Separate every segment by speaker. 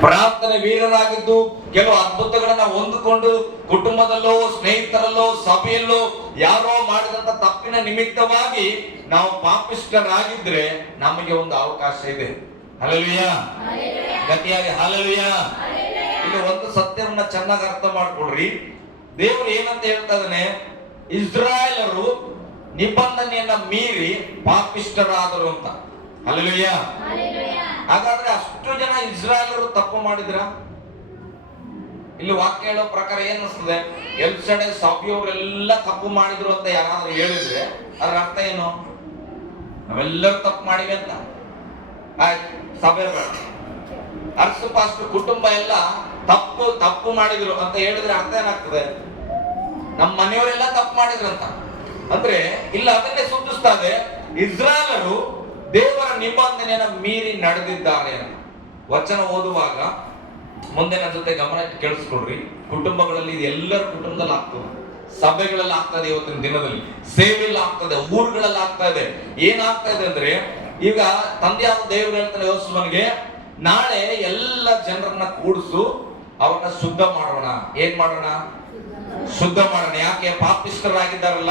Speaker 1: ಪ್ರಾರ್ಥನೆ ವೀರರಾಗಿದ್ದು ಕೆಲವು ಅದ್ಭುತಗಳನ್ನ ಹೊಂದಿಕೊಂಡು ಕುಟುಂಬದಲ್ಲೋ, ಸ್ನೇಹಿತರಲ್ಲೋ, ಸಭೆಯಲ್ಲೋ ಯಾರೋ ಮಾಡಿದಂತ ತಪ್ಪಿನ ನಿಮಿತ್ತವಾಗಿ ನಾವು ಪಾಪಿಷ್ಟರಾಗಿದ್ರೆ ನಮಗೆ ಒಂದು ಅವಕಾಶ ಇದೆ. ಹಲಲುಯ ಗತಿಯಾಗಿ ಹಲಲುಯ ಇಲ್ಲಿ ಒಂದು ಸತ್ಯವನ್ನ ಚೆನ್ನಾಗಿ ಅರ್ಥ ಮಾಡ್ಕೊಡ್ರಿ ದೇವರು ಏನಂತ ಹೇಳ್ತಾ ಇದ್ದಾನೆ? ಇಸ್ರಾಯೇಲರು ನಿಬಂಧನೆಯನ್ನ ಮೀರಿ ಪಾಪಿಷ್ಟರಾದರು ಅಂತ. ಹಲಲುಯ ಹಾಗಾದ್ರೆ ಅಷ್ಟು ಜನ ಇಸ್ರಾಯೇಲರು ತಪ್ಪು ಮಾಡಿದ್ರ? ಇಲ್ಲಿ ವಾಕ್ಯ ಹೇಳೋ ಪ್ರಕಾರ ಏನ್ ಅನಿಸ್ತದೆ? ಎಲ್ಸಡೆ ಸಭೆಯವರೆಲ್ಲ ತಪ್ಪು ಮಾಡಿದ್ರು ಅಂತ ಯಾರಾದ್ರೂ ಹೇಳಿದ್ರೆ ಅದ್ರ ಅರ್ಥ ಏನು? ನಾವೆಲ್ಲರೂ ತಪ್ಪು ಮಾಡಿವೆ ಅಂತ. ಆಯ್ತು ಸಭೆ ಅರ್ಸು ಅರ್ಸ ಪಾಸ್ಟ್ ಕುಟುಂಬ ಎಲ್ಲ ತಪ್ಪು ತಪ್ಪು ಮಾಡಿದ್ರು ಅಂತ ಹೇಳಿದ್ರೆ ಅರ್ಥ ಏನಾಗ್ತದೆ? ನಮ್ಮ ಮನೆಯವರೆಲ್ಲ ತಪ್ಪು ಮಾಡಿದ್ರು ಅಂತ ಅಂದ್ರೆ ಇಲ್ಲ ಅದನ್ನೇ ಸೂಚಿಸ್ತಾ ಇದೆ ಇಸ್ರಾಯೇಲರು ದೇವರ ನಿಬಂಧನೆಯನ್ನು ಮೀರಿ ನಡೆದಿದ್ದಾರೆ ಅಂತ. ವಚನ ಓದುವಾಗ ಮುಂದೆ ನನ್ನ ಜೊತೆ ಗಮನ ಕೇಳಿಸ್ಕೊಡ್ರಿ ಕುಟುಂಬಗಳಲ್ಲಿ ಎಲ್ಲರ ಕುಟುಂಬದಲ್ಲಿ ಆಗ್ತದೆ. ಸಭೆಗಳಲ್ಲಿ ಆಗ್ತದೆ ಇವತ್ತಿನ ದಿನದಲ್ಲಿ. ಸೇವೆಯಲ್ಲಿ ಆಗ್ತದೆ, ಊರುಗಳಲ್ಲಿ ಆಗ್ತಾ ಇದೆ. ಏನಾಗ್ತಾ ಇದೆ ಅಂದ್ರೆ, ಈಗ ತಂದೆಯಾದ ದೇವರು ಹೇಳ್ತಾನೆ ಯೋಸುವನಿಗೆ ನಾಳೆ ಎಲ್ಲ ಜನರನ್ನ ಕೂಡಿಸು ಅವನ್ನ ಶುದ್ಧ ಮಾಡೋಣ. ಏನ್ ಮಾಡೋಣ? ಶುದ್ಧ ಮಾಡೋಣ. ಯಾಕೆ? ಪಾಪಿಷ್ಟರಾಗಿದ್ದಾರಲ್ಲ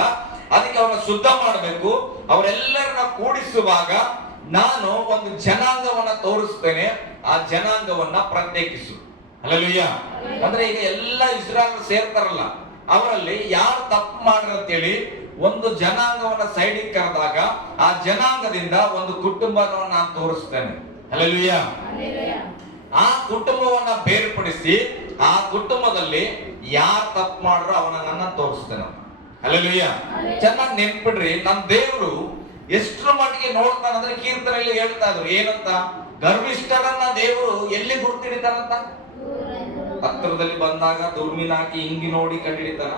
Speaker 1: ಅದಕ್ಕೆ ಅವನ ಶುದ್ಧ ಮಾಡಬೇಕು. ಅವರೆಲ್ಲರನ್ನ ಕೂಡಿಸುವಾಗ ನಾನು ಒಂದು ಜನಾಂಗವನ್ನ ತೋರಿಸ್ತೇನೆ. ಆ ಜನಾಂಗವನ್ನ ಪ್ರತ್ಯೇಕಿಸು. ಅಲ್ಲಲ್ವಯ್ಯ ಅಂದ್ರೆ ಈಗ ಎಲ್ಲ ಇಸ್ರಾಲ್ ಸೇರ್ತಾರಲ್ಲ ಅವರಲ್ಲಿ ಯಾರು ತಪ್ಪು ಮಾಡ್ರ ಅಂತೇಳಿ ಒಂದು ಜನಾಂಗವನ್ನ ಸೈಡಿಗೆ ಕರೆದಾಗ ಆ ಜನಾಂಗದಿಂದ ಒಂದು ಕುಟುಂಬವನ್ನು ನಾನು ತೋರಿಸ್ತೇನೆ. ಅಲ್ಲಲ್ವಯ್ಯ ಆ ಕುಟುಂಬವನ್ನ ಬೇರ್ಪಡಿಸಿ ಆ ಕುಟುಂಬದಲ್ಲಿ ಯಾರು ತಪ್ಪು ಮಾಡ್ರೋ ಅವನ ನನ್ನ ತೋರಿಸ್ತೇನೆ. ಅಲ್ಲಲ್ವಯ್ಯ ಚೆನ್ನಾಗಿ ನೆನ್ಪಿಡ್ರಿ ನಮ್ಮ ದೇವರು ಎಷ್ಟರ ಮಟ್ಟಿಗೆ ನೋಡ್ತಾನಂದ್ರೆ ಕೀರ್ತನೆಯಲ್ಲಿ ಹೇಳ್ತಾ ಇದ್ರು. ಏನಂತ? ಗರ್ವಿಷ್ಠರನ್ನ ದೇವರು ಎಲ್ಲಿ ಗುರ್ತಿಡಿತಾನಂತ? ಹತ್ತಿರದಲ್ಲಿ ಬಂದಾಗ ದುರ್ಮಿನ ಹಾಕಿ ಹಿಂಗಿ ನೋಡಿ ಕಂಡಿಡಿತಾನ.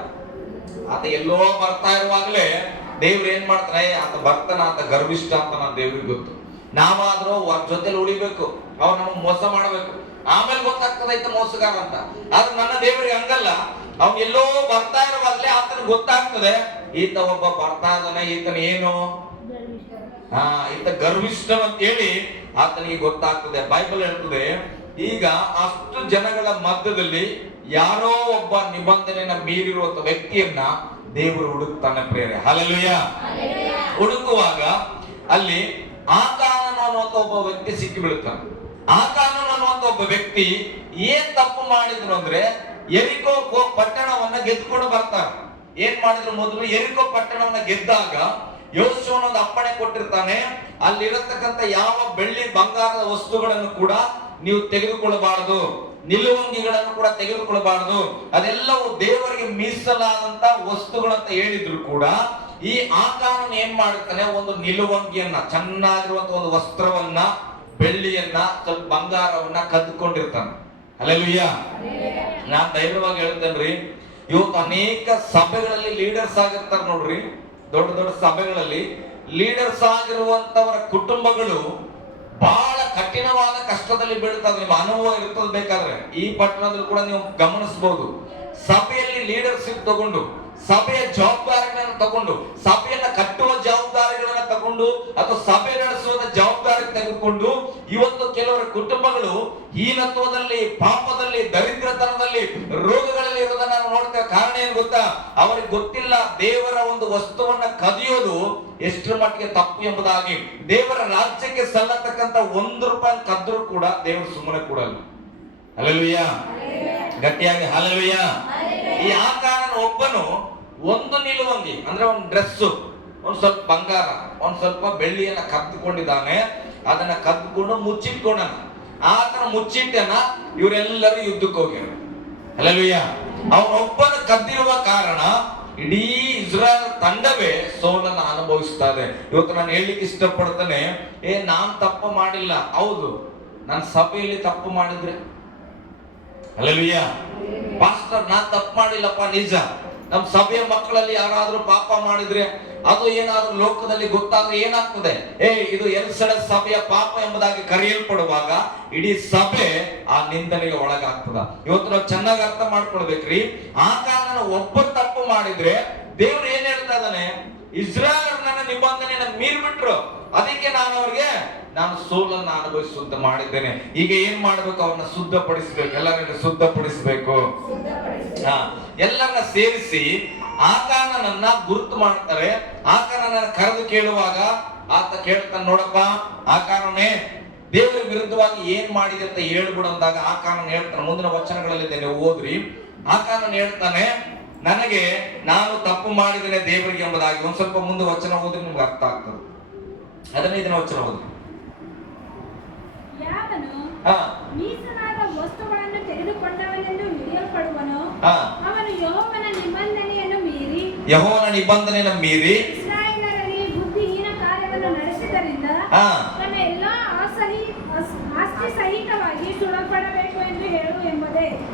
Speaker 1: ಆತ ಎಲ್ಲೋ ಬರ್ತಾ ಇರುವಾಗಲೇ ದೇವ್ರು ಏನ್ ಮಾಡ್ತಾನೆ? ಆತ ಬರ್ತಾನ ಆತ ಗರ್ವಿಷ್ಠ ಅಂತ ನನ್ನ ದೇವ್ರಿಗೆ ಗೊತ್ತು. ನಾವಾದ್ರೂ ಅವ್ರ ಜೊತೆಲಿ ಉಳಿಬೇಕು. ಅವ್ರು ನಮ್ಗೆ ಮೋಸ ಮಾಡಬೇಕು. ಆಮೇಲೆ ಗೊತ್ತಾಗ್ತದೆ ಆಯ್ತು ಮೋಸಗಾರ ಅಂತ. ಆದ್ರೆ ನನ್ನ ದೇವರಿಗೆ ಹಂಗಲ್ಲ. ಅವ್ನು ಎಲ್ಲೋ ಬರ್ತಾ ಇರುವಾಗಲೇ ಆತನ ಗೊತ್ತಾಗ್ತದೆ, ಈತ ಒಬ್ಬ ಬರ್ತಾ ಇದ್ದಾನೆ ಈತನ ಏನು? ಹಾ, ಈತ ಗರ್ವಿಷ್ಠ ಅಂತ ಹೇಳಿ ಆತನಿಗೆ ಗೊತ್ತಾಗ್ತದೆ, ಬೈಬಲ್ ಹೇಳ್ತದೆ, ಈಗ ಅಷ್ಟು ಜನಗಳ ಮಧ್ಯದಲ್ಲಿ ಯಾರೋ ಒಬ್ಬ ನಿಬಂಧನೆಯನ್ನ ಮೀರಿರುವಂತ ವ್ಯಕ್ತಿಯನ್ನ ದೇವರು ಹುಡುಕ್ತಾನೆ ಪ್ರೇರೆ ಹಲಲುಯ ಹುಡುಕುವಾಗ ಅಲ್ಲಿ ಆಕಾನನು ಅನ್ನುವಂತ ಒಬ್ಬ ವ್ಯಕ್ತಿ ಸಿಕ್ಕಿಬಿಡುತ್ತಾನೆ. ಆಕಾನನು ಅನ್ನುವಂತ ಒಬ್ಬ ವ್ಯಕ್ತಿ ಏನ್ ತಪ್ಪು ಮಾಡಿದ್ರು ಅಂದ್ರೆ ಎರಿಕೋ ಪಟ್ಟಣವನ್ನ ಗೆದ್ದುಕೊಂಡು ಬರ್ತಾರೆ. ಏನ್ ಮಾಡಿದ್ರು ಮೊದಲು? ಎರಿಕೋ ಪಟ್ಟಣವನ್ನ ಗೆದ್ದಾಗ ಯೋಶುವನ ಒಂದು ಅಪ್ಪಣೆ ಕೊಟ್ಟಿರ್ತಾನೆ. ಅಲ್ಲಿರತಕ್ಕಂತ ಯಾವ ಬೆಳ್ಳಿ ಬಂಗಾರದ ವಸ್ತುಗಳನ್ನು ಕೂಡ ನೀವು ತೆಗೆದುಕೊಳ್ಳಬಾರದು. ನಿಲುವಂಗಿಗಳನ್ನು ಕೂಡ ತೆಗೆದುಕೊಳ್ಳಬಾರದು. ಅದೆಲ್ಲವೂ ದೇವರಿಗೆ ಮೀಸಲಾದಂತ ವಸ್ತುಗಳಂತ ಹೇಳಿದ್ರು ಕೂಡ ಈ ಆಕಾರನ ಏನ್ ಮಾಡ್ತಾನೆ ಒಂದು ನಿಲುವಂಗಿಯನ್ನ ಚೆನ್ನಾಗಿರುವಂತ ಒಂದು ವಸ್ತ್ರವನ್ನ, ಬೆಳ್ಳಿಯನ್ನ, ಸ್ವಲ್ಪ ಬಂಗಾರವನ್ನ ಕದ್ದುಕೊಂಡಿರ್ತಾನೆ. ಅಲ್ಲೆಲ್ಲೂಯ್ಯ ನಾನ್ ಧೈರ್ಯವಾಗಿ ಹೇಳ್ತೇನ್ರಿ, ಇವತ್ತು ಅನೇಕ ಸಭೆಗಳಲ್ಲಿ ಲೀಡರ್ಸ್ ಆಗಿರ್ತಾರೆ ನೋಡ್ರಿ, ದೊಡ್ಡ ದೊಡ್ಡ ಸಭೆಗಳಲ್ಲಿ ಲೀಡರ್ಸ್ ಆಗಿರುವಂತವರ ಕುಟುಂಬಗಳು ಬಹಳ ಕಠಿಣವಾದ ಕಷ್ಟದಲ್ಲಿ ಬೀಳ್ತದೆ ನಿಮ್ಮ ಅನುಭವ ಇರ್ತದೆ ಬೇಕಾದ್ರೆ. ಈ ಪಟ್ಟಣದಲ್ಲಿ ಕೂಡ ನೀವು ಗಮನಿಸಬಹುದು ಸಭೆಯಲ್ಲಿ ಲೀಡರ್ಶಿಪ್ ತಗೊಂಡು, ಸಭೆಯ ಜವಾಬ್ದಾರಿಗಳನ್ನು ತಗೊಂಡು, ಸಭೆಯನ್ನ ಕಟ್ಟುವ ಜವಾಬ್ದಾರಿಗಳನ್ನ ತಗೊಂಡು, ಅಥವಾ ಸಭೆ ನಡೆಸುವ ಜವಾಬ್ದಾರಿ ತೆಗೆದುಕೊಂಡು ಇವತ್ತು ಕೆಲವರ ಕುಟುಂಬಗಳು ಹೀನತ್ವದಲ್ಲಿ, ಪಾಪದಲ್ಲಿ, ದರಿದ್ರತನದಲ್ಲಿ, ರೋಗಗಳಲ್ಲಿ ಇರೋದನ್ನ ನಾವು ನೋಡ್ತೇವೆ. ಕಾರಣ ಏನ್ ಗೊತ್ತಾ? ಅವರಿಗೆ ಗೊತ್ತಿಲ್ಲ, ದೇವರ ಒಂದು ವಸ್ತುವನ್ನ ಕದಿಯೋದು ಎಷ್ಟರ ಮಟ್ಟಿಗೆ ತಪ್ಪು ಎಂಬುದಾಗಿ. ದೇವರ ರಾಜ್ಯಕ್ಕೆ ಸಲ್ಲತಕ್ಕಂತ ಒಂದು ರೂಪಾಯಿ ಕದ್ರೂ ಕೂಡ ದೇವರು ಸುಮ್ಮನೆ ಕೊಡಲ್ಲ. ಅಲ್ಲಲ್ವಿಯ ಗಟ್ಟಿಯಾಗಿ ಹಲವಿಯ ಈ ಆಕಾರನ ಒಬ್ಬನು ಒಂದು ನಿಲುವಂಗಿ, ಅಂದ್ರೆ ಒಂದು ಡ್ರೆಸ್ ಒಂದ್ ಸ್ವಲ್ಪ ಬಂಗಾರ, ಒಂದ್ ಸ್ವಲ್ಪ ಬೆಳ್ಳಿಯನ್ನ ಕದ್ದುಕೊಂಡಿದ್ದಾನೆ. ಅದನ್ನ ಕದ್ಕೊಂಡು ಮುಚ್ಚಿಟ್ಕೊಂಡ ಆತನ ಮುಚ್ಚಿಟ್ಟನ ಇವರೆಲ್ಲರೂ ಯುದ್ಧಕ್ಕೆ ಹೋಗ್ಯಾರ. ಅಲ್ಲಲ್ವಯ್ಯ ಅವನೊಬ್ಬನ ಕದ್ದಿರುವ ಕಾರಣ ಇಡೀ ಇಸ್ರಾಯಲ್ ತಂಡವೇ ಸೋಲನ್ನ ಅನುಭವಿಸ್ತಾ ಇದೆ. ಇವತ್ತು ನಾನು ಹೇಳಲಿಕ್ಕೆ ಇಷ್ಟಪಡ್ತಾನೆ, ಏ, ನಾನ್ ತಪ್ಪು ಮಾಡಿಲ್ಲ. ಹೌದು ನನ್ನ ಸಭೆಯಲ್ಲಿ ತಪ್ಪು ಮಾಡಿದ್ರೆ. ಅಲ್ಲಲ್ವಯ್ಯ ಪಾಸ್ಟರ್ ನಾನ್ ತಪ್ಪು ಮಾಡಿಲ್ಲಪ್ಪ, ನಿಜ. ನಮ್ ಸಭೆಯ ಮಕ್ಕಳಲ್ಲಿ ಯಾರಾದ್ರೂ ಪಾಪ ಮಾಡಿದ್ರೆ ಅದು ಏನಾದ್ರೂ ಲೋಕದಲ್ಲಿ ಗೊತ್ತಾದ್ರೆ ಏನಾಗ್ತದೆ? ಏ, ಇದು ಎಲ್ಸಡ ಸಭೆಯ ಪಾಪ ಎಂಬುದಾಗಿ ಕರೆಯಲ್ಪಡುವಾಗ ಇಡೀ ಸಭೆ ಆ ನಿಂದನೆಗೆ ಒಳಗಾಗ್ತದ. ಇವತ್ತು ನಾವು ಚೆನ್ನಾಗಿ ಅರ್ಥ ಮಾಡ್ಕೊಳ್ಬೇಕ್ರಿ. ಆ ಕಾರಣ ಒಬ್ಬ ತಪ್ಪು ಮಾಡಿದ್ರೆ ದೇವ್ರು ಏನ್ ಹೇಳ್ತಾ ಇದ್ದಾನೆ? ಇಸ್ರಾಯಲ್ ನನ್ನ ನಿಬಂಧನೆಯನ್ನು ಮೀರ್ಬಿಟ್ರು. ಅದಕ್ಕೆ ನಾನು ಅವ್ರಿಗೆ ನಾನು ಸೋಲನ್ನು ಅನುಭವಿಸುವಂತ ಮಾಡಿದ್ದೇನೆ. ಈಗ ಏನ್ ಮಾಡ್ಬೇಕು? ಅವ್ರನ್ನ ಶುದ್ಧಪಡಿಸ್ಬೇಕು. ಎಲ್ಲರನ್ನ ಶುದ್ಧಪಡಿಸ್ಬೇಕು. ಹಾ ಎಲ್ಲರನ್ನ ಸೇರಿಸಿ ಆಕಾನನನ್ನ ಗುರುತು ಮಾಡ್ತಾರೆ. ಆಕಾನನ ಕರೆದು ಕೇಳುವಾಗ ಆತ ಕೇಳ್ತಾನೆ ನೋಡಪ್ಪ ಆ ಕಾರಣನೇ ದೇವರ ವಿರುದ್ಧವಾಗಿ ಏನ್ ಮಾಡಿದೆ ಅಂತ ಹೇಳ್ಬಿಡು ಅಂದಾಗ ಕಾರಣ ಹೇಳ್ತಾನೆ. ಮುಂದಿನ ವಚನಗಳಲ್ಲಿ ನೀವು ಓದ್ರಿ. ಕಾರಣ ಹೇಳ್ತಾನೆ ನನಗೆ ನಾನು ತಪ್ಪು ಮಾಡಿದ್ದೇನೆ ದೇವರಿಗೆ ಎಂಬುದಾಗಿ ಒಂದು ಸ್ವಲ್ಪ ಮುಂದೆ ವಚನ ಓದಿ ನಿಮ್ಗೆ ಅರ್ಥ ಆಗ್ತದೆ. ಹದಿನೈದನೇ ವಚನ
Speaker 2: ಓದಿ. ಯಹೋವನ ನಿಬಂಧನೆಯನ್ನು ಮೀರಿ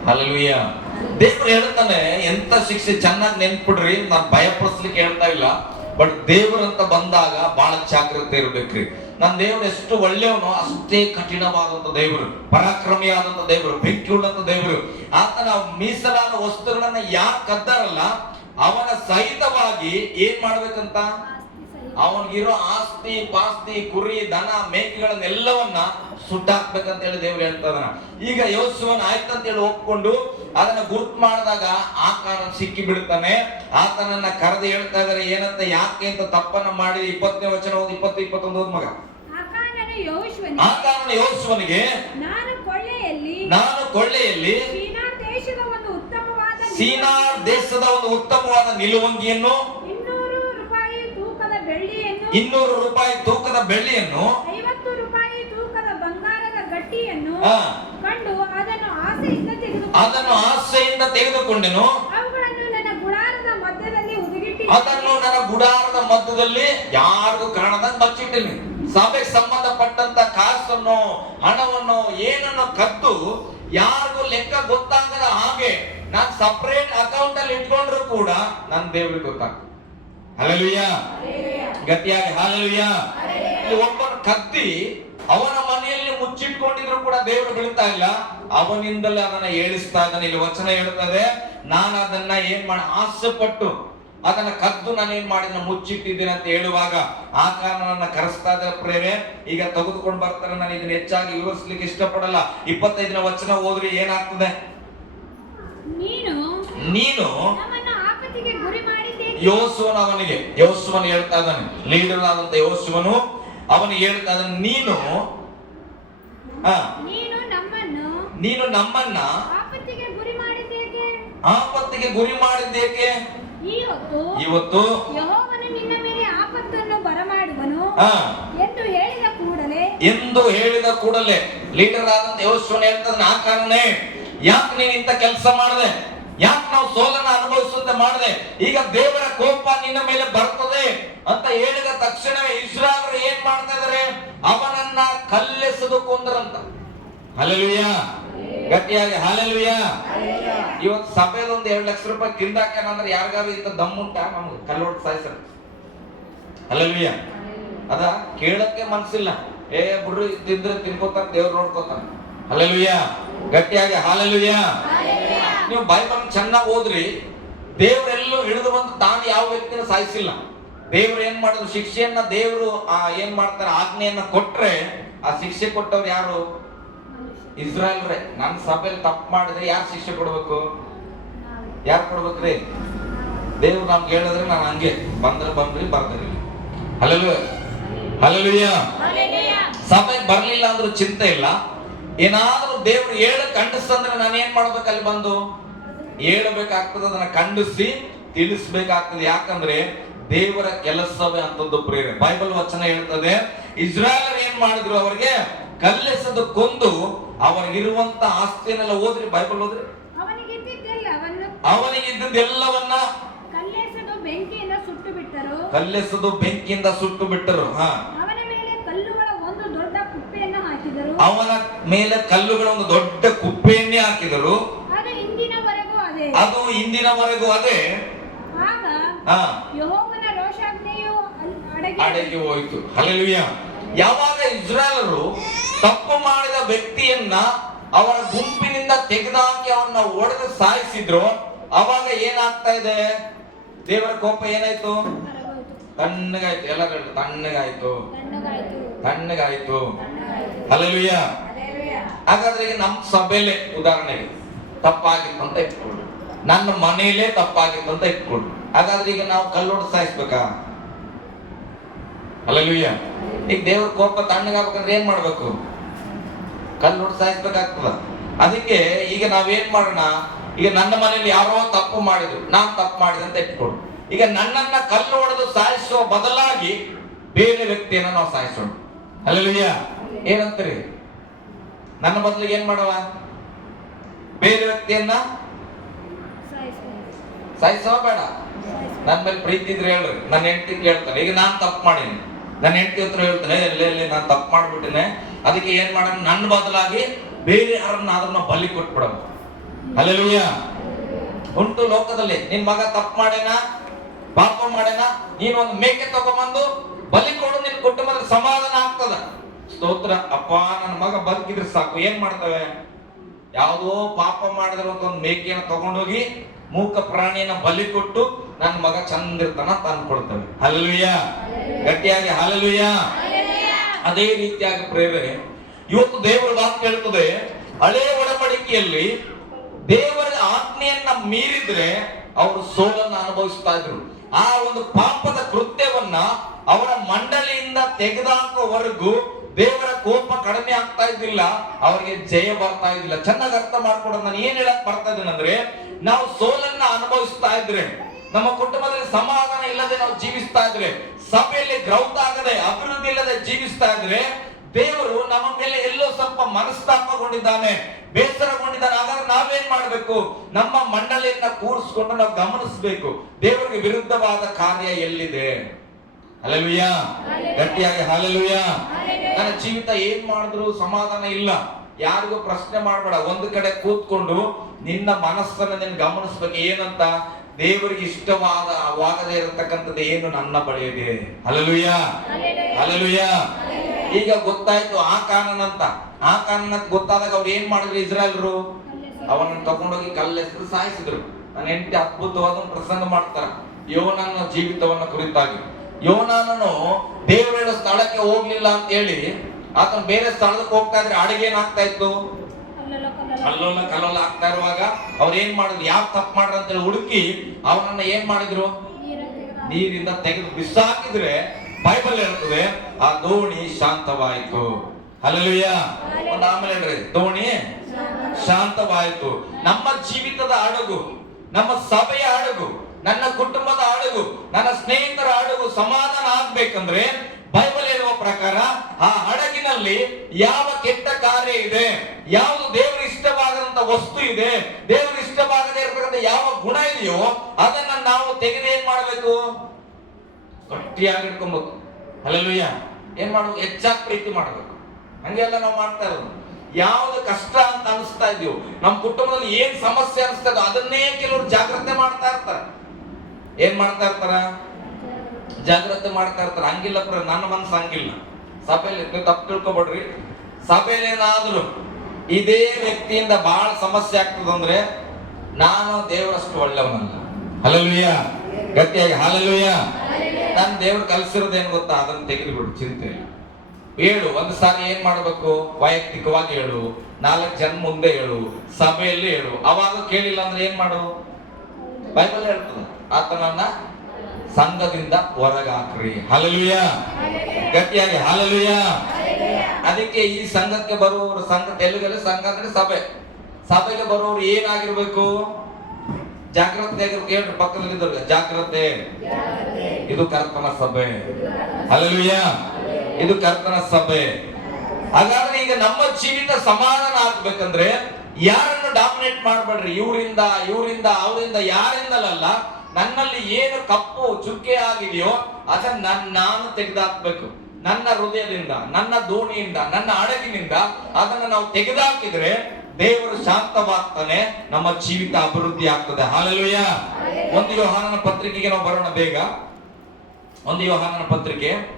Speaker 1: ಹಲಲುಯ್ಯ ದೇವ್ರು ಹೇಳ್ತಾನೆ, ಎಂತ ಶಿಕ್ಷೆ ಚೆನ್ನಾಗಿ ನೆನ್ಪಿಡ್ರಿ, ನಾನು ಭಯಪಡಿಸ್ಲಿಕ್ಕೆ ಹೇಳ್ತಾ ಇಲ್ಲ. ಬಟ್ ದೇವರಂತ ಬಂದಾಗ ಬಹಳ ಜಾಗ್ರತೆ ಇರ್ಬೇಕ್ರಿ. ನನ್ನ ದೇವ್ರು ಎಷ್ಟು ಒಳ್ಳೆಯವನು ಅಷ್ಟೇ ಕಠಿಣವಾದಂತ ದೇವರು, ಪರಾಕ್ರಮಿಯಾದಂತ ದೇವರು ಬೆಂಕಿ ಉಳ್ಳಂತ ದೇವರು. ಆತನ ಮೀಸಲಾದ ವಸ್ತುಗಳನ್ನ ಯಾರು ಕದ್ದಾರಲ್ಲ, ಅವನ ಸಹಿತವಾಗಿ ಏನ್ ಮಾಡ್ಬೇಕಂತ? ಅವನಿಗಿರೋ ಆಸ್ತಿ ಪಾಸ್ತಿ ಕುರಿ ದನ ಮೇಕೆಗಳನ್ನೆಲ್ಲವನ್ನ ಸುಟ್ಟಾಕ್ಬೇಕಂತ ಹೇಳಿ ದೇವ್ರು ಹೇಳ್ತಾ ಈಗ ಯೋಸುವನ್ ಆಯ್ತಂತ ಹೇಳಿ ಒಪ್ಕೊಂಡು ಅದನ್ನ ಗುರ್ತು ಮಾಡಿದಾಗ ಆಕಾರ ಸಿಕ್ಕಿ ಬಿಡ್ತಾನೆ ಆತನನ್ನ ಕರೆದು ಹೇಳ್ತಾ ಇದಾರೆ ಏನಂತ ಯಾಕೆ ಅಂತ ತಪ್ಪನ್ನ ಮಾಡಿ ಇಪ್ಪತ್ತನೇ ವಚನ ಹೋದ್ ಇಪ್ಪತ್ತು ಇಪ್ಪತ್ತೊಂದು ಹೋದ್ ಮಗ.
Speaker 2: ಆ
Speaker 1: ಕಾರಣ ಯೋಸುವನಿಗೆ
Speaker 2: ನಾನು ಕೊಳ್ಳೆಯಲ್ಲಿ ಸೀನಾ ದೇಶದ ಒಂದು ಉತ್ತಮವಾದ
Speaker 1: ನಿಲುವಂಗಿಯನ್ನು
Speaker 2: ಇನ್ನೂರು ರೂಪಾಯಿ ತೂಕದ ಬೆಳ್ಳಿಯನ್ನು
Speaker 1: ಇನ್ನೂರು ರೂಪಾಯಿ ತೂಕದ ಬೆಳ್ಳಿಯನ್ನು
Speaker 2: ಐವತ್ತು ರೂಪಾಯಿ ತೂಕದ ಬಂಗಾರದ ಗಟ್ಟಿಯನ್ನು
Speaker 1: ಆ,
Speaker 2: ಕಂಡು ಅದನ್ನು ಆಸೆಯಿಂದ ತೆಗೆದು
Speaker 1: ಅದನ್ನು ಆಸೆಯಿಂದ ತೆಗೆದುಕೊಂಡೆನು.
Speaker 2: ಅವುಗಳನ್ನು ನನ್ನ ಗುಡಾರದ ಮಧ್ಯದಲ್ಲಿ ಹುದುಗಿಟ್ಟಿ
Speaker 1: ಅದನ್ನು ನನ್ನ ಗುಡಾರದ ಮಧ್ಯದಲ್ಲಿ ಯಾರಿಗೂ ಕಾಣದಂಗ್ ಬಚ್ಚಿಟ್ಟಿನಿ ಸಭೆಗೆ ಸಂಬಂಧಪಟ್ಟಂತ ಕಾಸನ್ನು ಹಣವನ್ನು ಏನನ್ನು ಕದ್ದು ಯಾರಿಗೂ ಲೆಕ್ಕ ಗೊತ್ತಾಗದ ಹಾಗೆ ನಾನು ಸಪರೇಟ್ ಅಕೌಂಟ್ ಅಲ್ಲಿ ಇಟ್ಕೊಂಡ್ರು ಕೂಡ ನನ್ನ ದೇವ್ರಿಗೆ ಗೊತ್ತಾಗ್ತದೆ. ಹಲಲುಯ್ಯ ಗಟ್ಟಿಯಾಗಿ ಹಲಲುಯ್ಯ ಇಲ್ಲಿ ಕತ್ತಿ ಅವನ ಮನೆಯಲ್ಲಿ ಮುಚ್ಚಿಟ್ಕೊಂಡಿದ್ರು ಕೂಡ ದೇವರು ಬೀಳ್ತಾ ಇಲ್ಲ. ಅವನಿಂದಲೇ ಅದನ್ನ ಏಳಿಸ್ತಾ ಇದ್ದಾನೆ. ಇಲ್ಲಿ ವಚನ ಹೇಳ್ತದೆ ನಾನು ಅದನ್ನ ಏನ್ ಮಾಡಿ ಆಸೆ ಪಟ್ಟು ಅದನ್ನ ಕದ್ದು ನಾನು ಏನ್ ಮಾಡಿದ ಮುಚ್ಚಿಟ್ಟಿದ್ದೇನೆ ಅಂತ ಹೇಳುವಾಗ ಆ ಕಾರಣ ನನ್ನ ಕರೆಸ್ತಾ ಇದ್ರೆ ಪ್ರೇರೆ. ಈಗ ತೆಗೆದುಕೊಂಡು ಬರ್ತಾರೆ. ನಾನು ಇದನ್ನ ಹೆಚ್ಚಾಗಿ ವಿವರಿಸ್ಲಿಕ್ಕೆ ಇಷ್ಟಪಡಲ್ಲ. ಇಪ್ಪತ್ತೈದನ ವಚನ ಹೋದ್ರೆ ಏನಾಗ್ತದೆ?
Speaker 2: ನೀನು
Speaker 1: ನೀನು
Speaker 2: ಗುರಿ ಮಾಡಿದ್ದೇನೆ
Speaker 1: ಯೋಸುವನು ಅವನಿಗೆ ಯೋಸುವನು ಹೇಳ್ತಾ ಇದ್ದಾನೆ ಲೀಡರ್ ಆದಂತ ಯೋಸುವನು ಅವನು ಹೇಳ್ತಾ ಇದ್ದಾನೆ ನೀನು
Speaker 2: ನೀನು ನಮ್ಮನ್ನು
Speaker 1: ನೀನು ನಮ್ಮನ್ನ
Speaker 2: ಆಪತ್ತಿಗೆ ಗುರಿ ಮಾಡಿದ್ದೇಕೆ?
Speaker 1: ಇವತ್ತು
Speaker 2: ಎಂದು ಹೇಳಿದ ಕೂಡಲೇ
Speaker 1: ಎಂದು ಹೇಳಿದ ಕೂಡಲೇ ಲೀಡರ್ ಆದಂತ ಯೋಸುವನು ಹೇಳ್ತಾನೆ ಆ ಕಾರಣ ಯಾಕೆ ನೀನು ಇಂಥ ಕೆಲಸ ಮಾಡಿದೆ? ಯಾಕೆ ನಾವು ಸೋಲನ ಅನುಭವಿಸುವಂತೆ ಮಾಡಿದೆ? ಈಗ ದೇವರ ಕೋಪ ನಿನ್ನ ಮೇಲೆ ಬರ್ತದೆ ಅಂತ ಹೇಳಿದ ತಕ್ಷಣವೇ ಇಸ್ರಾಯೇಲರು ಏನ್ ಮಾಡ್ತಾ ಇದಾರೆ? ಅವನನ್ನ ಕಲ್ಲೆಸದು ಕೊಂದರಂತ. ಹಲಲುಯ್ಯ ಗಟ್ಟಿಯಾಗಿ ಹಲಲುಯ್ಯ ಇವತ್ತು ಸಭೆದ ಒಂದು ಎರಡು ಲಕ್ಷ ರೂಪಾಯಿ ತಿಂದಾಕೇನಂದ್ರೆ ಯಾರಿಗಾರು ಇಂಥ ದಮ್ಮುಂಟ ನಮ್ಗೆ ಕಲ್ಲೊಟ್ಟು ಸಾಯಿಸ್ತಾರೆ ಹಲಲುಯ್ಯ ಅದ ಕೇಳಕ್ಕೆ ಮನ್ಸಿಲ್ಲ. ಏ ಬಿಡ್ರಿ ತಿಂದ್ರೆ ತಿನ್ಕೋತಾರ, ದೇವ್ರು ನೋಡ್ಕೋತಾರ. ಹಲಲುಯ್ಯ ಗಟ್ಟಿಯಾಗಿ ಹಾಲಲುಯ್ಯ ನೀವು ಬೈಬಲ್ ಚೆನ್ನಾಗಿ ಓದ್ರಿ ದೇವರೆಲ್ಲೂ ಹಿಡಿದು ಬಂದು ತಾನು ಯಾವ ವ್ಯಕ್ತಿನ ಸಾಯಿಸಿಲ್ಲ. ದೇವ್ರು ಏನ್ ಮಾಡಿದ್ರು? ಶಿಕ್ಷೆಯನ್ನ ದೇವರು ಆ ಏನ್ ಮಾಡ್ತಾರೆ? ಆಜ್ಞೆಯನ್ನ ಕೊಟ್ರೆ ಆ ಶಿಕ್ಷೆ ಕೊಟ್ಟವ್ರು ಯಾರು? ಇಸ್ರಾಯಲ್ರೇ ನನ್ನ ಸಭೆಯಲ್ಲಿ ತಪ್ಪು ಮಾಡಿದ್ರೆ ಯಾರು ಶಿಕ್ಷೆ ಕೊಡ್ಬೇಕು? ಯಾರು ಕೊಡ್ಬೇಕ್ರಿ? ದೇವ್ರು ನಮ್ಗೆ ಹೇಳಿದ್ರೆ ನಾನು ಹಂಗೆ. ಬಂದ್ರೆ ಬಂದ್ರಿ ಬರ್ದ್ರಿ. ಹಲಲು ಹಲಲುಯ್ಯ ಸಭೆಗೆ ಬರ್ಲಿಲ್ಲ ಅಂದ್ರೂ ಚಿಂತೆ ಇಲ್ಲ. ಏನಾದ್ರೂ ದೇವರು ಹೇಳ ಖಂಡಿಸ್ತಂದ್ರೆ ನಾನು ಏನ್ ಮಾಡ್ಬೇಕು ಅಲ್ಲಿ ಬಂದು? ಹೇಳಬೇಕಾಗ್ತದೆ ಅದನ್ನ ಖಂಡಿಸಿ ತಿಳಿಸ್ಬೇಕಾಗ್ತದೆ. ಯಾಕಂದ್ರೆ ದೇವರ ಕೆಲಸವೇ ಅಂತದ್ದು ಪ್ರೇರಣೆ. ಬೈಬಲ್ ವಚನ ಹೇಳ್ತದೆ ಇಸ್ರಾಯಲ್ ಏನ್ ಮಾಡಿದ್ರು ಅವರಿಗೆ? ಕಲ್ಲೆಸದು ಕೊಂದು ಅವರಿಗಿರುವಂತ ಆಸ್ತಿಯನ್ನೆಲ್ಲ ಓದ್ರಿ ಬೈಬಲ್ ಓದ್ರಿ.
Speaker 2: ಅವನಿಗೆ
Speaker 1: ಅವನಿಗಿದ್ದೆಲ್ಲವನ್ನ
Speaker 2: ಕಲ್ಲೆಸದು ಬೆಂಕಿಯಿಂದ ಸುಟ್ಟು ಬಿಟ್ಟರು
Speaker 1: ಕಲ್ಲೆಸೆದು ಬೆಂಕಿಯಿಂದ ಸುಟ್ಟು ಬಿಟ್ಟರು ಹಾ
Speaker 2: ಅವನ ಮೇಲೆ ಕಲ್ಲುಗಳ ಒಂದು ದೊಡ್ಡ ಕುಪ್ಪೆಯನ್ನು ಹಾಕಿದರು. ಅದು. ಇಂದಿನವರೆಗೂ ಅದೇ. ಅಡಗಿ
Speaker 1: ಹೋಯಿತು. ಹಲ್ಲೆಲೂಯ. ಯಾವಾಗ ಇಸ್ರಾಯೇಲರು ತಪ್ಪು ಮಾಡಿದ ವ್ಯಕ್ತಿಯನ್ನ ಅವರ ಗುಂಪಿನಿಂದ ತೆಗೆದಾಕಿ ಅವನ್ನ ಒಡೆದು ಸಾಯಿಸಿದ್ರು ಅವಾಗ ಏನಾಗ್ತಾ ಇದೆ? ದೇವರ ಕೋಪ ಏನಾಯ್ತು. ತಣ್ಣಗಾಯ್ತು. ಎಲ್ಲ ಹೇಳಿ ತಣ್ಣಗಾಯ್ತು.
Speaker 2: ತಣ್ಣಗಾಯ್ತು.
Speaker 1: ಅಲ್ಲಲ್ವಿಯ. ಹಾಗಾದ್ರೆ ಈಗ ನಮ್ಮ ಸಭೆಲೆ ಉದಾಹರಣೆಗೆ ಅಂತ ಇಟ್ಕೊಳ್ಳಿ. ನನ್ನ ಮನೆಯಲ್ಲೇ ಅಂತ ಇಟ್ಕೊಳ್ಳಿ. ಹಾಗಾದ್ರೆ ಈಗ ನಾವು ಕಲ್ಲೊಡ್ ಸಾಯಿಸ್ಬೇಕಾ? ಅಲ್ಲಲ್ವಿಯ ಈಗ ದೇವ್ರ ಕೋಪ ತಣ್ಣಗಾಗ್ಬೇಕಂದ್ರೆ ಏನ್ ಮಾಡ್ಬೇಕು? ಕಲ್ಲೊಡ್ ಸಾಯಿಸ್ಬೇಕಾಗ್ತದ. ಅದಕ್ಕೆ ಈಗ ನಾವೇನ್ ಮಾಡೋಣ? ಈಗ ನನ್ನ ಮನೆಯಲ್ಲಿ ಯಾರೋ ತಪ್ಪು ಮಾಡಿದ್ರು. ನಾನ್ ತಪ್ಪು ಮಾಡಿದೆ ಅಂತ ಇಟ್ಕೊಳ್ಳಿ. ಈಗ ನನ್ನನ್ನ ಕಲ್ಲು ಹೊಡೆದು ಸಾಯಿಸುವ ಬದಲಾಗಿ ಬೇರೆ ವ್ಯಕ್ತಿಯನ್ನ ನಾವು ಸಾಯಿಸೋಣ. ಅಲ್ಲಲ್ವಿಯ ಏನಂತೀರಿ? ನನ್ನ ಬದಲಿಗೆ ಏನ್ ಮಾಡವ? ಬೇರೆ ವ್ಯಕ್ತಿಯನ್ನ. ಸಾಯಿಸವ ಬೇಡ. ನನ್ನ ಮೇಲೆ ಪ್ರೀತಿ ಇದ್ರೆ ಹೇಳ್ರಿ. ನನ್ನ ಹೆಂಡತಿ ಹೇಳ್ತಾರೆ ಈಗ ನಾನ್ ತಪ್ಪು ಮಾಡೀನಿ. ನನ್ನ ಹೆಂಡತಿ ಹತ್ರ ಹೇಳ್ತಾನೆ, ಎಲ್ಲೇ, ಎಲ್ಲಿ, ನಾನು ತಪ್ಪು ಮಾಡ್ಬಿಟ್ಟಿನಿ ಅದಕ್ಕೆ ಏನ್ ಮಾಡೋಣ? ನನ್ನ ಬದಲಾಗಿ ಬೇರೆ ಯಾರನ್ನ ಅದನ್ನ ಬಲಿ ಕೊಟ್ಬಿಡೋಣ. ಅಲ್ಲೆಲ್ಲ ಉಂಟು ಲೋಕದಲ್ಲಿ. ನಿನ್ ಮಗ ತಪ್ಪು ಮಾಡೇನ ಪಾಪ ಮಾಡೇನ ನೀನ್ ಒಂದು ಮೇಕೆ ತಗೊಂಬಂದು ಬಲಿ ಕೊಡು, ನಿನ್ ಕುಟುಂಬದ ಸಮಾಧಾನ ಆಗ್ತದ. ಸ್ತೋತ್ರ, ಅಪ್ಪ, ನನ್ನ ಮಗ ಬದುಕಿದ್ರೆ ಸಾಕು. ಏನ್ ಮಾಡ್ತವೆ? ಯಾವುದೋ ಪಾಪ ಮಾಡಿದ್ರೆ ಒಂದು ಮೇಕೆಯನ್ನು ತಗೊಂಡೋಗಿ ಮೂಕ ಪ್ರಾಣಿಯನ್ನ ಬಲಿ ಕೊಟ್ಟು ನನ್ನ ಮಗ ಚಂದಿರ್ತಾನ ತಂದು ಕೊಡ್ತವೆ ಹಲ್ವಿಯ ಗಟ್ಟಿಯಾಗಿ ಹಲ್ವಿಯ ಅದೇ ರೀತಿಯಾಗಿ ಪ್ರೇರಣೆ ಇವತ್ತು ದೇವರ ಮಾತು ಹೇಳ್ತದೆ, ಹಳೆ ಒಡಂಬಡಿಕೆಯಲ್ಲಿ ದೇವರ ಆಜ್ಞೆಯನ್ನ ಮೀರಿದ್ರೆ ಅವರು ಸೋಲನ್ನು ಅನುಭವಿಸ್ತಾ ಇದ್ರು. ಆ ಒಂದು ಪಾಪದ ಕೃತ್ಯವನ್ನ ಅವರ ಮಂಡಳಿಯಿಂದ ತೆಗೆದಾಕುವವರೆಗೂ ದೇವರ ಕೋಪ ಕಡಿಮೆ ಆಗ್ತಾ ಇದ್ದಿಲ್ಲ, ಅವರಿಗೆ ಜಯ ಬರ್ತಾ ಇದ್ದಿಲ್ಲ. ಚೆನ್ನಾಗಿ ಅರ್ಥ ಮಾಡ್ಕೊಡೋದು ನಾನು ಏನ್ ಹೇಳಕ್ ಬರ್ತಾ ಇದ್ದೇನೆಂದ್ರೆ ನಾವು ಸೋಲನ್ನ ಅನುಭವಿಸ್ತಾ ಇದ್ರೆ, ನಮ್ಮ ಕುಟುಂಬದಲ್ಲಿ ಸಮಾಧಾನ ಇಲ್ಲದೆ ನಾವು ಜೀವಿಸ್ತಾ ಇದ್ರೆ, ಸಭೆಯಲ್ಲಿ ಗ್ರೌತ್ ಆಗದೆ, ಅಭಿವೃದ್ಧಿ ಇಲ್ಲದೆ ಜೀವಿಸ್ತಾ ಇದ್ರೆ, ದೇವರು ನಮ್ಮ ಮೇಲೆ ಎಲ್ಲೋ ಸ್ವಲ್ಪ ಮನಸ್ತಾಪಗೊಂಡಿದ್ದಾನೆ, ಬೇಸರಗೊಂಡಿದ್ದಾನೆ. ಹಾಗಾದ್ರೆ ನಾವೇನ್ ಮಾಡ್ಬೇಕು? ನಮ್ಮ ಮಂಡಳಿಯನ್ನ ಕೂರಿಸ್ಕೊಂಡು ನಾವು ಗಮನಿಸಬೇಕು. ದೇವರಿಗೆ ವಿರುದ್ಧವಾದ ಕಾರ್ಯ ಎಲ್ಲಿದೆ? ಅಲ್ಲಲುಯ್ಯ ಗಟ್ಟಿಯಾಗಿ ಹಲಲುಯ್ಯ ನನ್ನ ಜೀವಿತ ಏನ್ ಮಾಡಿದ್ರು ಸಮಾಧಾನ ಇಲ್ಲ. ಯಾರಿಗೂ ಪ್ರಶ್ನೆ ಮಾಡಬೇಡ. ಒಂದು ಕಡೆ ಕೂತ್ಕೊಂಡು ನಿನ್ನ ಮನಸ್ಸನ್ನ ನಿನ್ ಗಮನಿಸ್ಬೇಕು. ಏನಂತ? ದೇವರಿಗೆ ಇಷ್ಟವಾದ ವಾಗದೇ ಇರತಕ್ಕಂಥದ್ದು ಏನು ನನ್ನ ಬಳಿ ಇದೆ ಅಲಲುಯ್ಯ ಅಲ್ಲಲುಯ್ಯ ಈಗ ಗೊತ್ತಾಯ್ತು ಆ ಕಾನನ್ ಅಂತ. ಆ ಕಾನನ್ ಅಂತ ಗೊತ್ತಾದಾಗ ಅವ್ರು ಏನ್ ಮಾಡಿದ್ರು ಇಸ್ರಾಯಲ್ರು? ಅವನನ್ನು ತಗೊಂಡೋಗಿ ಕಲ್ಲೆಸರು ಸಾಯಿಸಿದ್ರು. ನನ್ನ ಹೆಂಡತಿ ಅದ್ಭುತವಾದ ಪ್ರಸಂಗ ಮಾಡ್ತಾರ. ಯೋನನ ಜೀವಿತವನ್ನ ಕುರಿತಾಗಿ. ಯೋನಾನನು ದೇವರ ಸ್ಥಳಕ್ಕೆ ಹೋಗ್ಲಿಲ್ಲ ಅಂತ ಹೇಳಿ ಆತನ ಬೇರೆ ಸ್ಥಳಕ್ಕೆ ಹೋಗ್ತಾ ಇದ್ರೆ ಅಡಿಗೆ ಏನಾಗ್ತಾ ಇತ್ತು. ಅಲ್ಲೋಲ ಕಲ್ಲೋಲ ಆಗ್ತಾ ಇರುವಾಗ ಅವ್ರು ಏನ್ ಮಾಡಿದ್ರು? ಯಾವ ತಪ್ಪು ಮಾಡ್ರ ಅಂತೇಳಿ ಹುಡುಕಿ ಅವನನ್ನ ಏನ್ ಮಾಡಿದ್ರು? ನೀರಿಂದ ತೆಗೆದು ಬಿಸಾಕಿದ್ರೆ ಬೈಬಲ್ ಹೇಳ್ತದೆ, ಆ ದೋಣಿ ಶಾಂತವಾಯಿತು. ಅಲ್ಲಲ್ವಿಯ ಒಂದು ಆಮೇಲೆ ಹೇಳ್ರಿ, ದೋಣಿ ಶಾಂತವಾಯಿತು. ನಮ್ಮ ಜೀವಿತದ ಹಡಗು, ನಮ್ಮ ಸಭೆಯ ಹಡಗು ನನ್ನ ಕುಟುಂಬದ ಅಡುಗು ನನ್ನ ಸ್ನೇಹಿತರ ಅಡುಗು ಸಮಾಧಾನ ಆಗ್ಬೇಕಂದ್ರೆ ಬೈಬಲ್ ಹೇಳುವ ಪ್ರಕಾರ ಆ ಹಡಗಿನಲ್ಲಿ ಯಾವ ಕೆಟ್ಟ ಕಾರ್ಯ ಇದೆ, ಯಾವುದು ದೇವರು ಇಷ್ಟವಾಗದಂತ ವಸ್ತು ಇದೆ, ದೇವರು ಇಷ್ಟವಾಗದೇ ಇರತಕ್ಕಂಥ ಯಾವ ಗುಣ ಇದೆಯೋ ಅದನ್ನ ನಾವು ತೆಗೆದು ಏನ್ ಮಾಡಬೇಕು? ಗಟ್ಟಿಯಾಗಿ ಇಟ್ಕೊಬೇಕು ಅಲ್ಲಲ್ವಯ್ಯ ಏನ್ ಮಾಡ್ಬೇಕು? ಹೆಚ್ಚಾಗಿ ಪ್ರೀತಿ ಮಾಡಬೇಕು. ಹಂಗೆಲ್ಲ ನಾವು ಮಾಡ್ತಾ ಇರೋದು. ಯಾವ್ದು ಕಷ್ಟ ಅಂತ ಅನಿಸ್ತಾ ಇದೆಯೋ, ನಮ್ಮ ಕುಟುಂಬದಲ್ಲಿ ಏನ್ ಸಮಸ್ಯೆ ಅನಿಸ್ತಾ ಅದನ್ನೇ ಕೆಲವರು ಜಾಗ್ರತೆ ಮಾಡ್ತಾ ಇರ್ತಾರೆ. ಏನ್ ಮಾಡ್ತಾ ಇರ್ತಾರ? ಜಾಗ್ರತೆ ಮಾಡ್ತಾ ಇರ್ತಾರ. ಹಂಗಿಲ್ಲ ಪ್ರ, ನನ್ನ ಮನ್ಸು ಹಂಗಿಲ್ಲ. ಸಭೆಯಲ್ಲಿ ತಪ್ಪು ತಿಳ್ಕೊಬೇಡ್ರಿ. ಸಭೆಯಲ್ಲಿ ಏನಾದ್ರು ಇದೇ ವ್ಯಕ್ತಿಯಿಂದ ಬಹಳ ಸಮಸ್ಯೆ ಆಗ್ತದಂದ್ರೆ ನಾನು ದೇವರಷ್ಟು ಒಳ್ಳೆಯವನಲ್ಲ. ಹಲಲುಯ್ಯ ಗಟ್ಟಿಯಾಗಿ ಹಲಲುಯ್ಯ ನಾನು ದೇವ್ರು ಕಲಿಸಿರೋದೇನು ಗೊತ್ತಾ? ಅದನ್ನ ತೆಗೆದುಬಿಡು, ಚಿಂತೆ. ಹೇಳು, ಒಂದು ಸಾರಿ ಏನ್ ಮಾಡ್ಬೇಕು? ವೈಯಕ್ತಿಕವಾಗಿ ಹೇಳು, ನಾಲ್ಕು ಜನ ಮುಂದೆ ಹೇಳು, ಸಭೆಯಲ್ಲಿ ಹೇಳು. ಅವಾಗ ಕೇಳಿಲ್ಲ ಅಂದ್ರೆ ಏನ್ ಮಾಡು? ಬೈಬಲ್ ಹೇಳ್ತದೆ ಆತನನ್ನ ಸಂಘದಿಂದ ಹೊರಗಾಕ್ರಿ. ಹಲಲುಯ ಗಟ್ಟಿಯಾಗಿ ಹಲಲುಯ ಅದಕ್ಕೆ ಈ ಸಂಘಕ್ಕೆ ಬರುವವರು ಸಂಘ ತೆಲುಗಲ್ಲಿ ಸಂಘ ಅಂದ್ರೆ ಸಭೆ. ಸಭೆಗೆ ಬರುವವರು ಏನಾಗಿರ್ಬೇಕು? ಜಾಗ್ರತೆ ಆಗಿರ್ಬೇಕು ಹೇಳ್ರಿ ಪಕ್ಕದಲ್ಲಿದ್ದವ್ರಿಗೆ ಜಾಗ್ರತೆ. ಇದು ಕರ್ತನ ಸಭೆ. ಹಲಲುಯ ಇದು ಕರ್ತನ ಸಭೆ. ಹಾಗಾದ್ರೆ ಈಗ ನಮ್ಮ ಜೀವಿತ ಸಮಾಧಾನ ಆಗ್ಬೇಕಂದ್ರೆ ಯಾರನ್ನು ಡಾಮಿನೇಟ್ ಮಾಡಬೇಡ್ರಿ? ಇವರಿಂದ ಇವರಿಂದ ಅವರಿಂದ ಯಾರಿಂದಲಲ್ಲ ನನ್ನಲ್ಲಿ ಏನು ಕಪ್ಪು ಚುಕ್ಕೆ ಆಗಿದೆಯೋ ಅದನ್ನ ನನ್- ನಾನು ತೆಗೆದಾಕ್ಬೇಕು. ನನ್ನ ಹೃದಯದಿಂದ ನನ್ನ ದೋಣಿಯಿಂದ ನನ್ನ ಹಡಗಿನಿಂದ ಅದನ್ನ ನಾವು ತೆಗೆದಾಕಿದ್ರೆ ದೇವರು ಶಾಂತವಾಗ್ತಾನೆ ನಮ್ಮ ಜೀವಿತ ಅಭಿವೃದ್ಧಿ ಆಗ್ತದೆ. ಹಾಲೆಲುಯ್ಯ ಒಂದು ಯೋಹಾನನ ಪತ್ರಿಕೆಗೆ ನಾವು ಬರೋಣ ಬೇಗ. ಒಂದು ಯೋಹಾನನ ಪತ್ರಿಕೆ.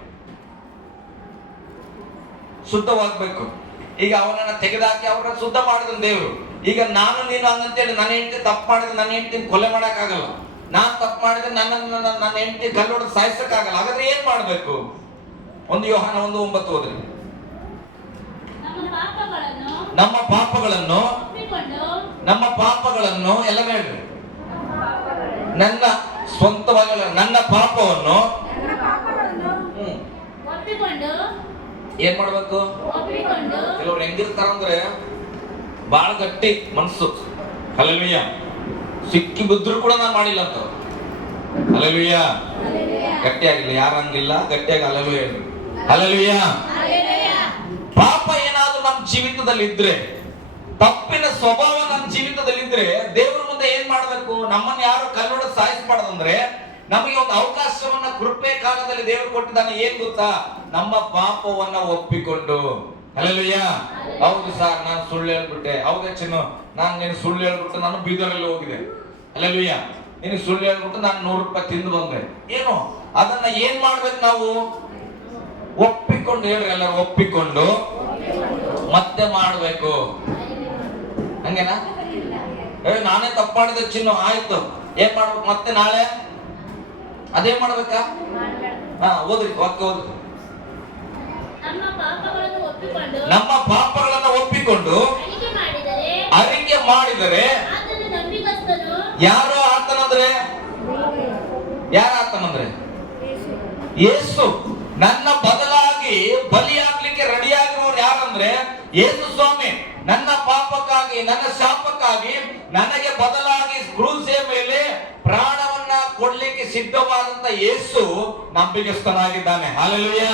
Speaker 1: ಶುದ್ಧವಾಗ್ಬೇಕು. ಈಗ ಅವನನ್ನ ತೆಗೆದಾಕಿ ಅವರನ್ನ ಶುದ್ಧ ಮಾಡಿದ್ರು ದೇವರು. ಈಗ ನಾನು ನೀನು ಹಂಗಂತೇಳಿ ನನ್ನ ಹೆಂಡತಿ ತಪ್ಪು ಮಾಡಿದ್ರೆ ನನ್ನ ಹೆಂಡತಿನ ಕೊಲೆ ಮಾಡೋಕ್ಕಾಗಲ್ಲ. ನಾನು ತಪ್ಪು ಮಾಡಿದ್ರೆ ನನ್ನ ನನ್ನ ನನ್ನ ಹೆಂಡತಿ ಕಲ್ಲೊಡೆದು ಸಾಯಿಸೋಕ್ಕಾಗಲ್ಲ. ಹಾಗಾದ್ರೆ ಏನು ಮಾಡಬೇಕು? ಒಂದು ಯೋಹಾನ ಒಂದು ಒಂಬತ್ತು ಹೋದ್ರೆ
Speaker 3: ನಮ್ಮ ಪಾಪಗಳನ್ನು
Speaker 1: ನಮ್ಮ ಪಾಪಗಳನ್ನು ಎಲ್ಲ ಹೇಳ್ರಿ. ನನ್ನ ಸ್ವಂತವಾಗಿ ನನ್ನ ಪಾಪವನ್ನು ಏನ್ ಮಾಡ್ಬೇಕು? ಕೆಲವ್ರು ಹೆಂಗಿರ್ತಾರಂದ್ರೆ ಬಾಳ ಗಟ್ಟಿ ಮನ್ಸು. ಅಲ್ಲಲ್ವಿಯ ಸಿಕ್ಕಿ ಬಿದ್ರು ಕೂಡ ನಾನು ಮಾಡಿಲ್ಲ ಅಂತ ಅಲ್ಲಲ್ವಿಯ ಗಟ್ಟಿಯಾಗಿಲ್ಲ ಯಾರ ಹಂಗಿಲ್ಲ, ಗಟ್ಟಿಯಾಗಿ ಅಲ್ಲಲ್ವಿಯ ಅಲ್ಲಲ್ವಿಯ ಪಾಪ ಏನಾದ್ರೂ ನಮ್ಮ ಜೀವಿತದಲ್ಲಿ ಇದ್ರೆ, ತಪ್ಪಿನ ಸ್ವಭಾವ ನಮ್ಮ ಜೀವಿತದಲ್ಲಿ ಇದ್ರೆ ದೇವ್ರ ಮುಂದೆ ಏನ್ ಮಾಡ್ಬೇಕು? ನಮ್ಮನ್ನ ಯಾರು ಕಲ್ಲೊಡ ಸಾಯಿಸಬಾರ್ದಂದ್ರೆ ನಮಗೆ ಒಂದು ಅವಕಾಶವನ್ನ ಕೃಪೆ ಕಾಲದಲ್ಲಿ ದೇವರು ಕೊಟ್ಟಿದ್ದಾನೆ, ಏನ್ ಗೊತ್ತಾ? ನಮ್ಮ ಪಾಪವನ್ನ ಒಪ್ಪಿಕೊಂಡು. ಅಲ್ಲಯ್ಯ ಹೌದು ಸರ್ ನಾನು ಸುಳ್ಳು ಹೇಳ್ಬಿಟ್ಟೆ. ಹೌದಾ ಚಿನ್ನು? ನಾನು ನೀನು ಸುಳ್ಳು ಹೇಳ್ಬಿಟ್ಟು ನಾನು ಬೀದರಲ್ಲಿ ಹೋಗಿದೆ ಅಲ್ಲಲ್ಲಯ್ಯ ನೀನು ಸುಳ್ಳು ಹೇಳ್ಬಿಟ್ಟು ನಾನು ನೂರು ರೂಪಾಯಿ ತಿಂದು ಬಂದೆ. ಏನು? ಅದನ್ನ ಏನ್ ಮಾಡ್ಬೇಕು ನಾವು? ಒಪ್ಪಿಕೊಂಡು ಹೇಳ್ರಿ ಎಲ್ಲ ಒಪ್ಪಿಕೊಂಡು ಮತ್ತೆ ಮಾಡ್ಬೇಕು. ಹಂಗೇನಾ? ಏ, ನಾನೇ ತಪ್ಪು ಮಾಡಿದೆ ಚಿನ್ನು, ಆಯ್ತು. ಏನ್ ಮಾಡ್ಬೇಕು ಮತ್ತೆ ನಾಳೆ? ಅದೇ ಮಾಡ್ಬೇಕಾ? ಹಾ ಓದ್ರಿ ವಾಕ್ಯ ಓದ್ರಿ.
Speaker 3: ನಮ್ಮ ಪಾಪಗಳನ್ನು ಒಪ್ಪಿಕೊಂಡು ಅರಿಕೆ ಮಾಡಿದರೆ
Speaker 1: ಯಾರು ಆತನಂದ್ರೆ? ಯಾರ ಆತನಂದ್ರೆ? ಯೇಸು. ನನ್ನ ಬದಲಾಗಿ ಬಲಿಯಾಗ್ಲಿಕ್ಕೆ ರೆಡಿಯಾಗಿರೋರು ಯಾರಂದ್ರೆ? ಯೇಸು ಸ್ವಾಮಿ. ನನ್ನ ಪಾಪಕ್ಕಾಗಿ ನನ್ನ ಶಾಪಕ್ಕಾಗಿ ನನಗೆ ಬದಲಾಗಿ ಕ್ರೂಸೆ ಮೇಲೆ ಸಿದ್ಧವಾದಂತ ಯೇಸು ನಂಬಿಗಸ್ತನಾಗಿದ್ದಾನೆ. ಹಾಲೆಲುಯ್ಯ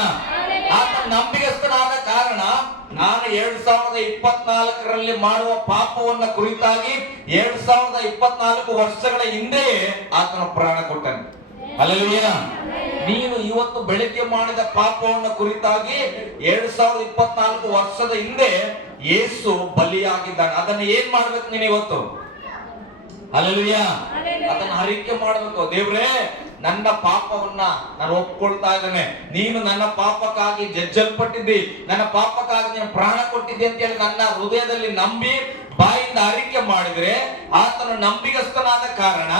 Speaker 1: ಆತ ನಂಬಿಕೆಸ್ತನಾದ ಕಾರಣ ನಾನು ಎರಡ್ ಸಾವಿರದ ಇಪ್ಪತ್ನಾಲ್ಕರಲ್ಲಿ ಮಾಡುವ ಪಾಪವನ್ನ ಕುರಿತಾಗಿ ಎರಡ್ ಸಾವಿರದ ಇಪ್ಪತ್ನಾಲ್ಕು ವರ್ಷಗಳ ಹಿಂದೆಯೇ ಆತನ ಪ್ರಾಣ ಕೊಟ್ಟನು. ಅಲ್ಲಲ್ವಿಯ ನೀನು ಇವತ್ತು ಬೆಳಿಗ್ಗೆ ಮಾಡಿದ ಪಾಪವನ್ನು ಕುರಿತಾಗಿ ಎರಡ್ ಸಾವಿರದ ಇಪ್ಪತ್ನಾಲ್ಕು ವರ್ಷದ ಹಿಂದೆ ಯೇಸು ಬಲಿಯಾಗಿದ್ದಾನೆ. ಅದನ್ನ ಏನ್ ಮಾಡ್ಬೇಕು ನೀನು ಇವತ್ತು? ಅಲ್ಲಲ್ವಿಯ ಅದನ್ನ ಹರಿಕೆ ಮಾಡ್ಬೇಕು. ದೇವ್ರೇ ನನ್ನ ಪಾಪವನ್ನ ನಾನು ಒಪ್ಕೊಳ್ತಾ ಇದ್ದೇನೆ. ನೀನು ನನ್ನ ಪಾಪಕ್ಕಾಗಿ ಜಜ್ಜಲ್ಪಟ್ಟಿದ್ದಿ. ನನ್ನ ಪಾಪಕ್ಕಾಗಿ ನೀನು ಪ್ರಾಣ ಕೊಟ್ಟಿದ್ದಿ ಅಂತ ಹೇಳಿ ನನ್ನ ಹೃದಯದಲ್ಲಿ ನಂಬಿ ಬಾಯಿಂದ ಅರಿಕೆ ಮಾಡಿದ್ರೆ ಆತನು ನಂಬಿಗಸ್ತನಾದ ಕಾರಣ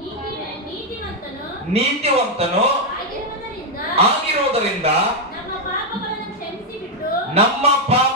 Speaker 3: ನೀತಿ ನೀತಿವಂತನು
Speaker 1: ಆಗಿರೋದರಿಂದ ನಮ್ಮ ಪಾಪ